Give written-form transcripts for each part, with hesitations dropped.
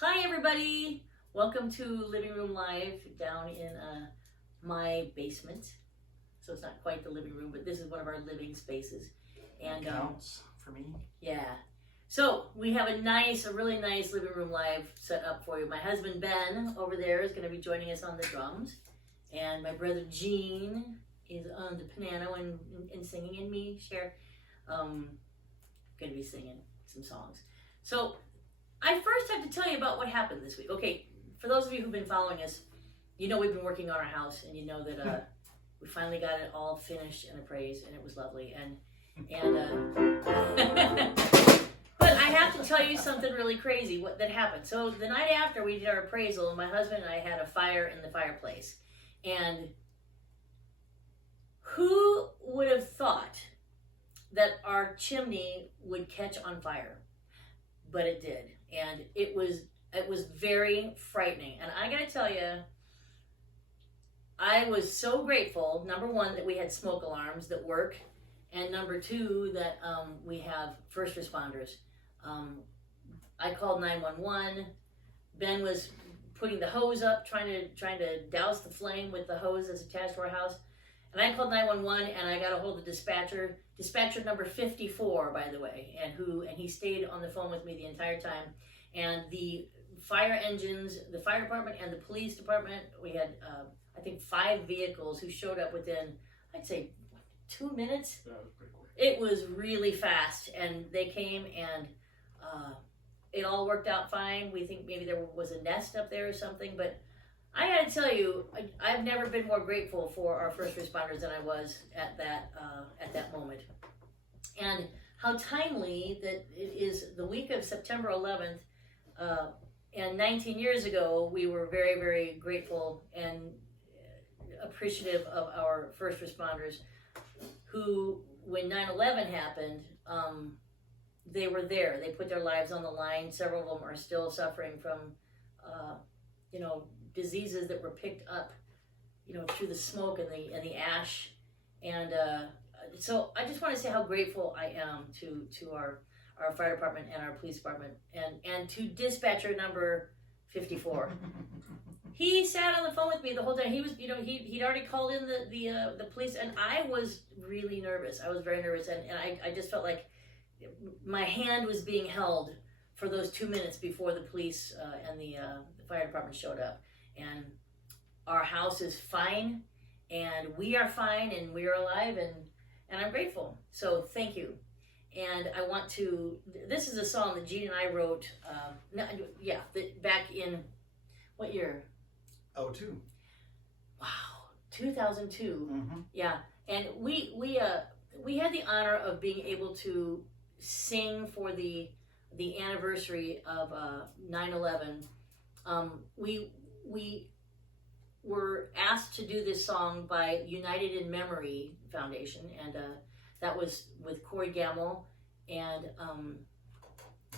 Hi everybody! Welcome to Living Room Live down in my basement. So it's not quite the living room, but this is one of our living spaces. And counts for me. Yeah. So we have a really nice Living Room Live set up for you. My husband Ben over there is going to be joining us on the drums. And my brother Gene is on the piano and singing, and me, Cher, going to be singing some songs. So I first have to tell you about what happened this week. Okay, for those of you who've been following us, you know we've been working on our house, and you know that we finally got it all finished and appraised, and it was lovely. But I have to tell you something really crazy that happened. So the night after we did our appraisal, my husband and I had a fire in the fireplace, and who would have thought that our chimney would catch on fire? But it did. And it was very frightening. And I gotta tell you, I was so grateful, number one, that we had smoke alarms that work, and number two, that we have first responders. I called 911. Ben was putting the hose up, trying to douse the flame with the hose that's attached to our house. And I called 911, and I got a hold of dispatcher number 54, by the way, and he stayed on the phone with me the entire time. And the fire engines, the fire department and the police department, we had I think 5 vehicles who showed up within, I'd say, 2 minutes. That was pretty quick. It was really fast, and they came, and it all worked out fine. We think maybe there was a nest up there or something, but I gotta tell you, I've never been more grateful for our first responders than I was at that moment. And how timely that it is the week of September 11th, and 19 years ago, we were very, very grateful and appreciative of our first responders who, when 9/11 happened, they were there. They put their lives on the line. Several of them are still suffering from, diseases that were picked up, through the smoke and the ash. And so I just want to say how grateful I am to our fire department and our police department, and to dispatcher number 54. He sat on the phone with me the whole time. He was, he'd already called in the police, and I was really nervous. I was very nervous, and I just felt like my hand was being held for those 2 minutes before the police and the fire department showed up. And our house is fine, and we are fine, and we are alive, and I'm grateful. So thank you. And I want to, this is a song that Gene and I wrote, back in, what year? 2002. Wow, 2002. Mm-hmm. Yeah, and we had the honor of being able to sing for the anniversary of 9/11. We were asked to do this song by United in Memory Foundation, and that was with Corey Gamble and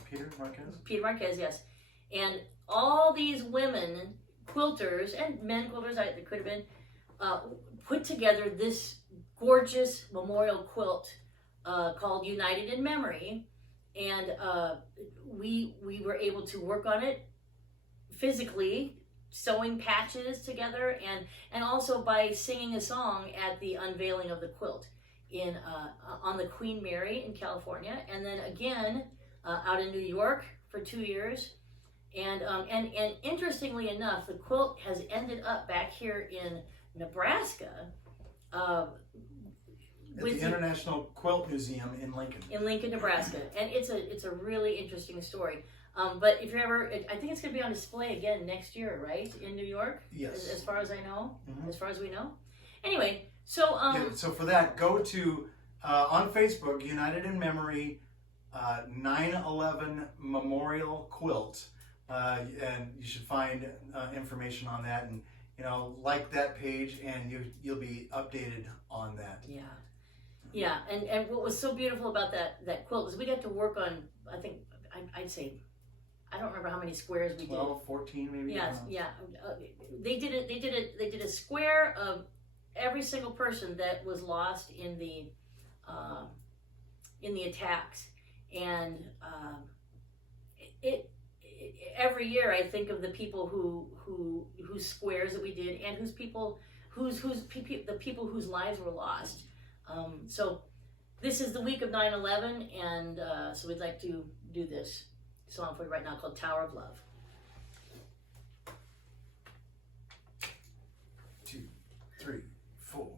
Peter Marquez, yes. And all these women quilters and men quilters, there could have been, put together this gorgeous memorial quilt called United in Memory, and we were able to work on it physically, sewing patches together, and also by singing a song at the unveiling of the quilt on the Queen Mary in California, and then again out in New York for 2 years. And interestingly enough, the quilt has ended up back here in Nebraska. At the International Quilt Museum in Lincoln. In Lincoln, Nebraska. And it's a really interesting story. But if you're ever, I think it's going to be on display again next year, right? In New York? Yes. As far as I know. Mm-hmm. As far as we know. Anyway, so... so for that, go to, on Facebook, United in Memory, 9/11 Memorial Quilt. And you should find information on that, and like that page, and you'll be updated on that. Yeah, and what was so beautiful about that quilt was we got to work on, I think, I'd say, I don't remember how many squares we did. 12, 14 maybe. Yeah. They did a square of every single person that was lost in the attacks, and every year I think of the people whose squares that we did, and the people whose lives were lost. So this is the week of 9/11, and so we'd like to do this song for you right now called Tower of Love. 2, 3, 4.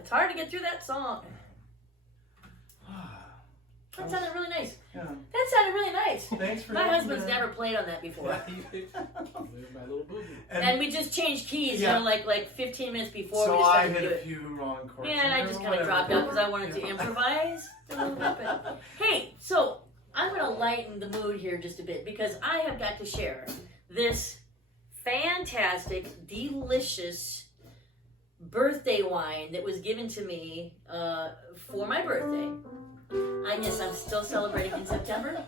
it's hard to get through that song. That sounded really nice. Yeah. That sounded really nice. Thanks for My helping husband's me. never played on that before. My little boo-boo. And we just changed keys, Yeah. you know, like 15 minutes before So we I started to hit do a it. few wrong chords. Yeah, and I just kind of dropped out because I wanted to improvise a little bit. But hey, so I'm going to lighten the mood here just a bit because I have got to share this fantastic, delicious birthday wine that was given to me for my birthday. Yes, I'm still celebrating in September.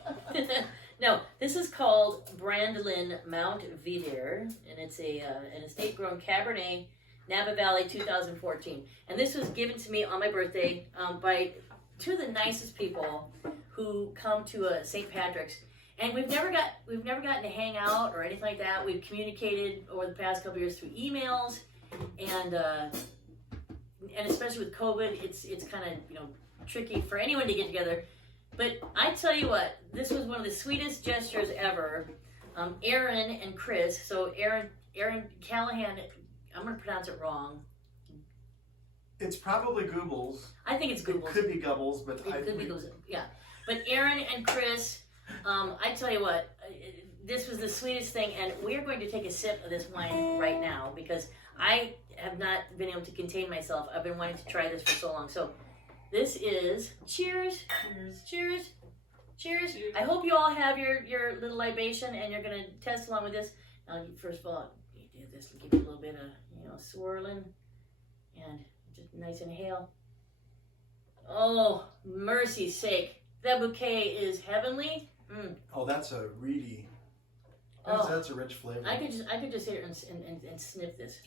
No, this is called Brandlin Mount Vidier, and it's an estate-grown Cabernet Napa Valley 2014. And this was given to me on my birthday by two of the nicest people who come to St. Patrick's. And we've never gotten to hang out or anything like that. We've communicated over the past couple years through emails, and especially with COVID, it's kind of tricky for anyone to get together. But I tell you what, this was one of the sweetest gestures ever. Aaron and Chris. So Aaron Callahan. I'm going to pronounce it wrong. It's probably Goobles. I think it's Google. It could be Gubbles, but It could be Google. Yeah. But Aaron and Chris. I tell you what, this was the sweetest thing, and we're going to take a sip of this wine right now because I have not been able to contain myself. I've been wanting to try this for so long. So this is cheers, cheers, cheers. I hope you all have your little libation and you're going to test along with this. Now, first of all, you do this, give you a little bit of swirling and just nice inhale. Oh, mercy's sake. That bouquet is heavenly. Oh, that's a reedy. Oh. That's a rich flavor. I could just sit here and sniff this.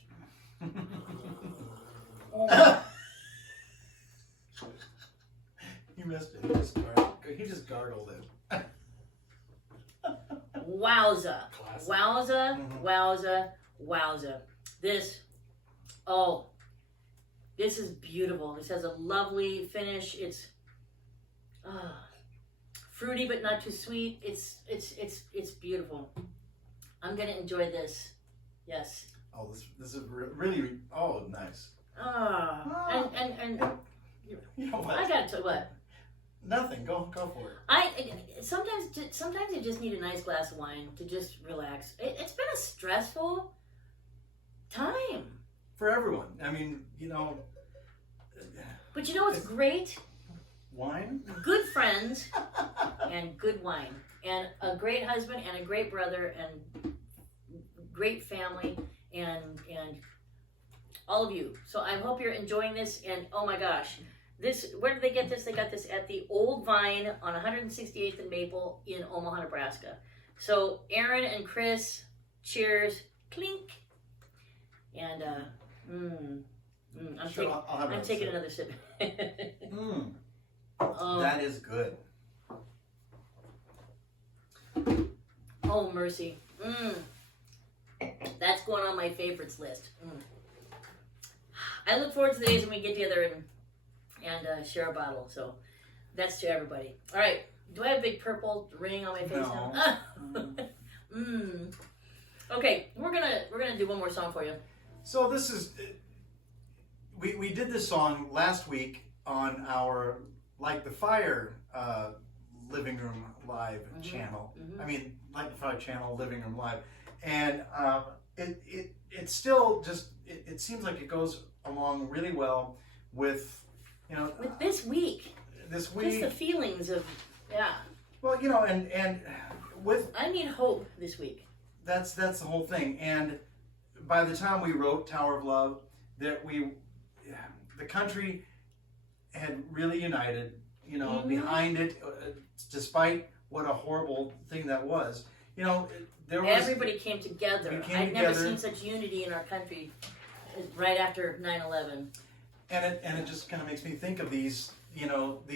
You missed it. He just gargled it. Wowza. Classic. Wowza, Mhm. wowza, wowza. This is beautiful. This has a lovely finish. It's fruity but not too sweet. It's beautiful. I'm gonna enjoy this. Yes. Oh, this is really nice. And You know what? I gotta tell you what. Nothing. Go for it. Sometimes you just need a nice glass of wine to just relax. It's been a stressful time. For everyone. I mean, But you know what's great? wine. Good friends and good wine. And a great husband and a great brother and great family and all of you. So I hope you're enjoying this, and oh my gosh. Where did they get this? They got this at the Old Vine on 168th and Maple in Omaha, Nebraska. So Aaron and Chris, cheers, clink. And I'm taking another sip. That is good. Oh mercy. That's going on my favorites list. I look forward to the days when we get together and share a bottle. So that's to everybody. All right. Do I have a big purple ring on my face now? Okay, we're gonna do one more song for you. So this is we did this song last week on our Like the Fire Living Room Live channel. I mean, Like the Fire channel Living Room Live, and it still just it seems like it goes along really well with with this week. Just the feelings of Well, and with I need hope this week. That's the whole thing. And by the time we wrote Tower of Love, the country had really united, behind it, despite what a horrible thing that was. Everybody came together. I've never together. seen such unity in our country right after 9/11. And it just kind of makes me think of these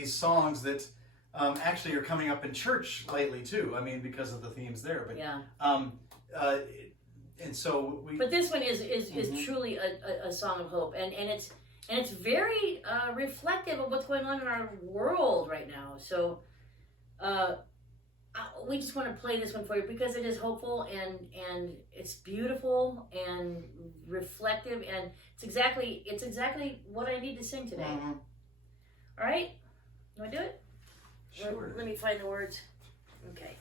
songs that actually are coming up in church lately too. I mean, because of the themes there. But yeah. And so But this one is truly a song of hope, and it's very reflective of what's going on in our world right now. So we just want to play this one for you because it is hopeful and it's beautiful and reflective, and it's exactly what I need to sing today. Mm-hmm. All right, you want to do it? Sure. Let me find the words. Okay.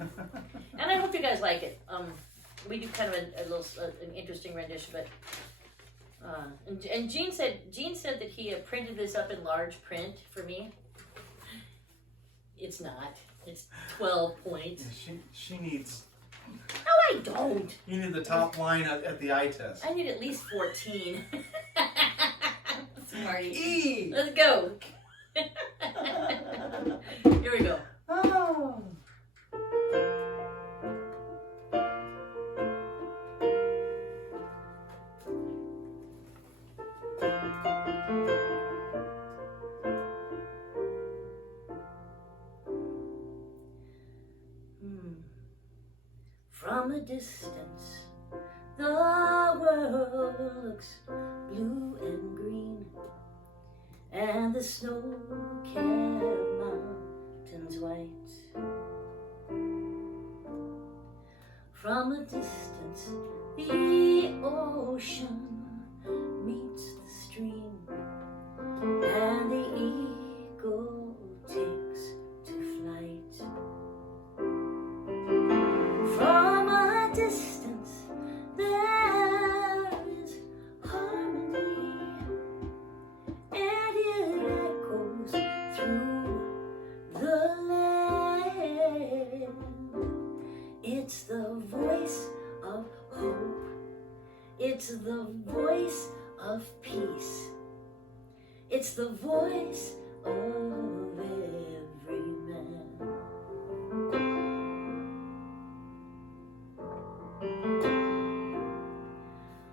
And I hope you guys like it. We do kind of a little an interesting rendition, but and Gene said that he printed this up in large print for me. It's not. It's 12 points. Yeah, she needs. No, I don't. You need the top line at the eye test. I need at least 14. Smarty. E. Let's go. Here we go. Oh. From a distance, the world looks blue and green, and the snow-capped mountains white. From a distance, the ocean meets the stream, and the eagle takes to flight. From a distance, there is harmony, and it echoes through the land. It's the voice of hope. It's the voice of peace. It's the voice of every man.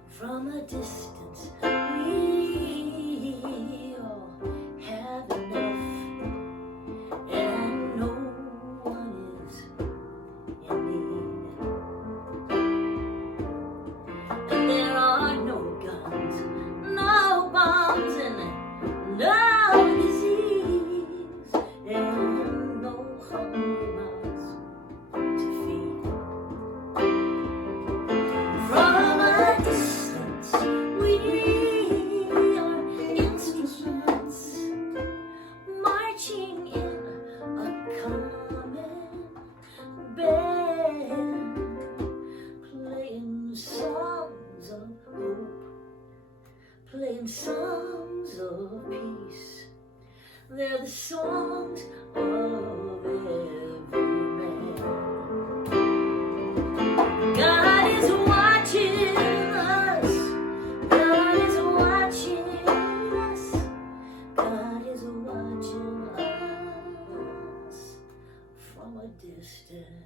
From a distance, we all have enough, and no one is in need. And there are no guns, no bombs, and no disease, and no hungry mouths to feed. From a distance, we are instruments marching in a common band, playing songs of hope, playing songs of peace. They're the songs of every man. God is watching us. God is watching us. God is watching us from a distance.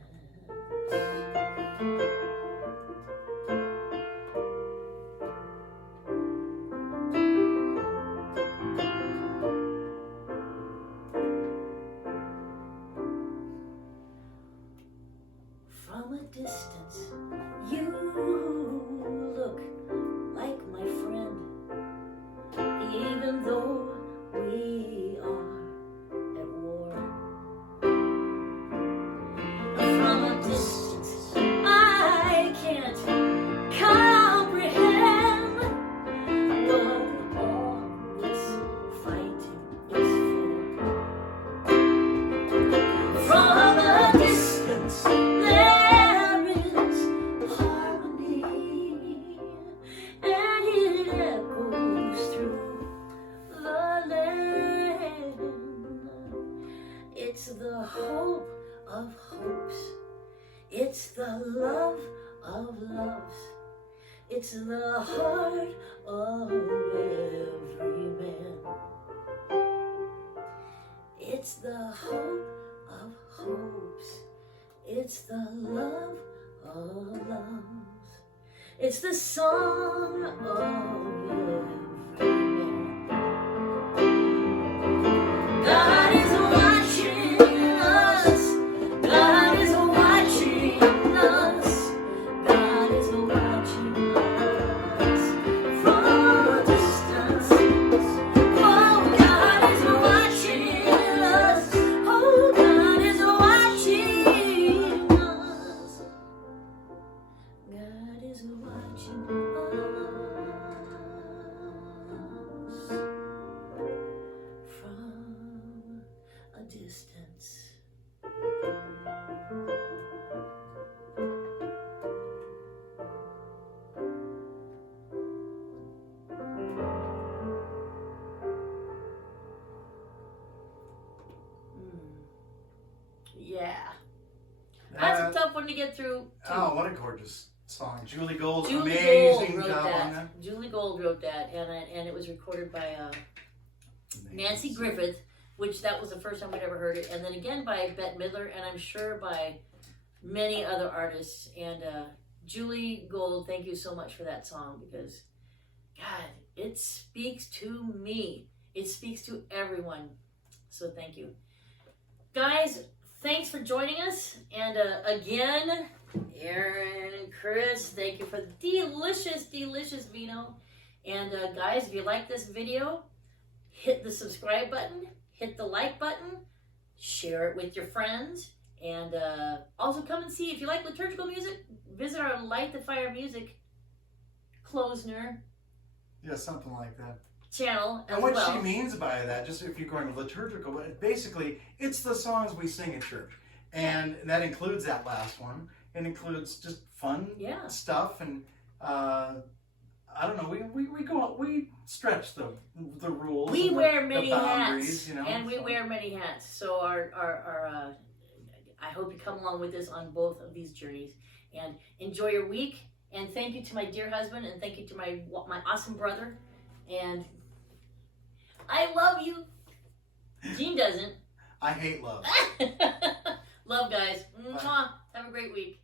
From a distance, you look like my friend, even though we are at war. From a distance, I can't comprehend what all this fighting is for. From a distance, there is harmony, and it echoes through the land. It's the hope of hopes. It's the love of loves. It's the heart of every man. It's the hope of hopes. It's the love of loves. It's the song of every man. God is watching us. God is watching us. God is watching us from a distance. Oh, God is watching us. Oh, God is watching one to get through. Too. Oh, what a gorgeous song. Julie Gold, Julie amazing Gold wrote job that. on that. Julie Gold wrote that, and it was recorded by Nancy Griffith, which that was the first time we'd ever heard it, and then again by Bette Midler, and I'm sure by many other artists. And Julie Gold, thank you so much for that song, because God, it speaks to me. It speaks to everyone. So thank you. Guys, thanks for joining us. And again, Aaron and Chris, thank you for the delicious, delicious vino. And guys, if you like this video, hit the subscribe button, hit the like button, share it with your friends, and also come and see, if you like liturgical music, visit our Light the Fire Music Klosner Yeah, something like that. channel as And what well. she means by that, just if you're going to liturgical, but basically, it's the songs we sing at church. And that includes that last one. It includes just fun stuff, and I don't know, we stretch the rules. We and wear the many boundaries, hats, you know, and we so. wear many hats. So our I hope you come along with us on both of these journeys, and enjoy your week. And thank you to my dear husband, and thank you to my awesome brother. And I love you. Gene doesn't. I hate love. Love, guys. Mwah. Have a great week.